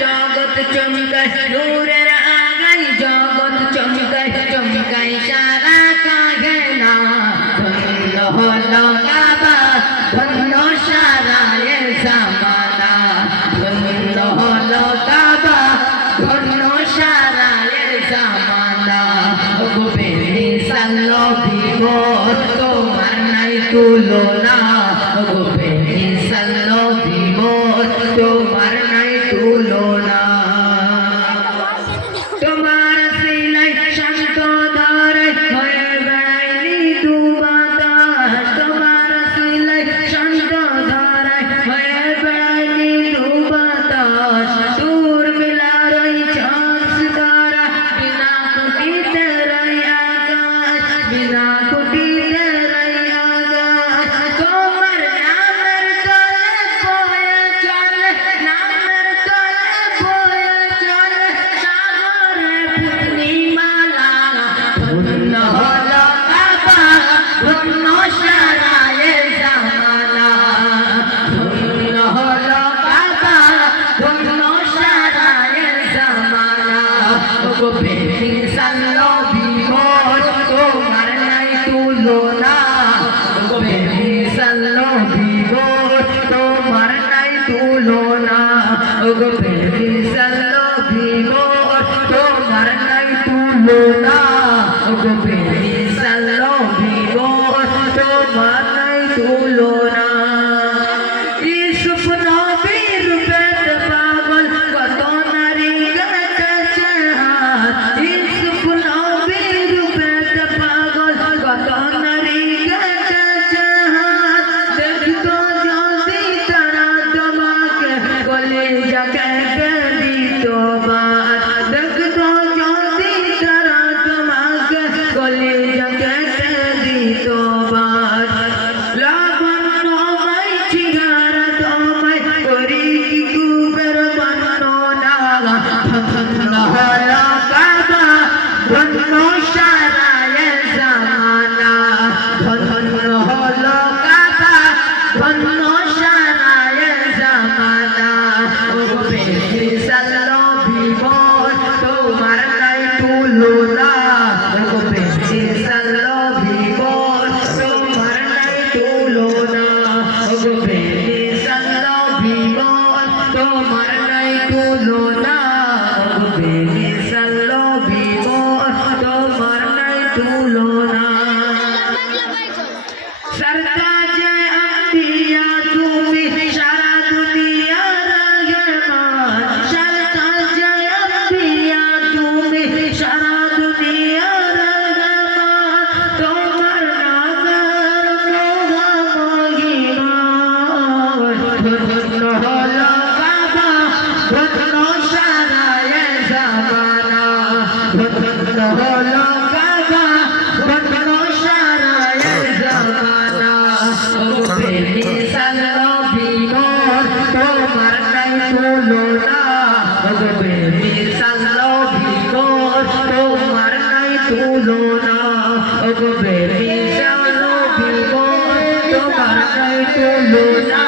জগৎ চমকায় নূরের আগায় জগৎ চমকায় চমকায় সারা কাহেনা ধন্য হলো কাবা ধন্য সারা এ জামানা ধন্য হলো কাবা ধন্য সারা এ জামানা গোবে সাল্লো বিমোর তোমার নাই তুলনা গোবে সাল্লো বিমোর তোমার নাই তুলনা তোমার সিলাই শান্ত ধরে হয়ে বেড়াইনি দু বাতাস তোমার সিলাই শান্ত ধরে হয়ে বেড়াইনি দু বাতাস দূর মিলার ওই চাঁদ তারা বিনা কুটিতে রই আকাশ বিনা কুটিতে রই আকাশ তোমার নামের তলে বয়ে চলে নামের তলে বয়ে চলে সাগরে পূর্ণিমালা ধন্য হলো কাবা ধন্য সারা এ জামানা ধন্য হলো কাবা ধন্য সারা এ জামানা গোবে সাল্লো বিমোর তোমার নাই তুলনা গোবে সাল্লো বিমোর তোমার নাই তুলনা গোবে সাল্লো বিমোর তোমার নাই তুলনা গোবে সাল্লো বিমোর তোমার নাই তুলনা ইউসুফ নবীর পেট পাগল কত নারী গেছে হাত ইউসুফ নবীর পেট পাগল কত নারী গেছে হাত দেখতো যদি তারা তোমাকে গলে যাকে দিত বাত দেখতো যদি তারা তোমাকে গলে যাকে দিত বাত লাবণ্য মাই চিহারা তোমায় করি কি কুবের বর্ণনা ধন্য হলো কাবা ধন্য সারা এ জামানা ধন্য হলো কাবা ধন্য সারা এ জামানা গোবে সাল্লো বিমোর তোমার নাই তুলনা গোবে সাল্লো বিমোর তোমার নাই তুলনা গোবে সাল্লো বিমোর তোমার নাই তুলনা গোবে সাল্লো বিমোর তোমার নাই তুলনা सरताज अंबिया তুমি সারা দুনিয়ার রহমান सरताज अंबिया তুমি সারা দুনিয়ার রহমান তোমার নামের মহিমা ধন্য হলো কাবা ধন্য সারা এ জামানা ধন্য হলো কাবা ধন্য সারা এ জামানা গোবে সাল্লো বিমোর তোমার নাই তুলনা গোবে সাল্লো বিমোর তোমার নাই তুলনা গোবে সাল্লো বিমোর তোমার নাই তুলনা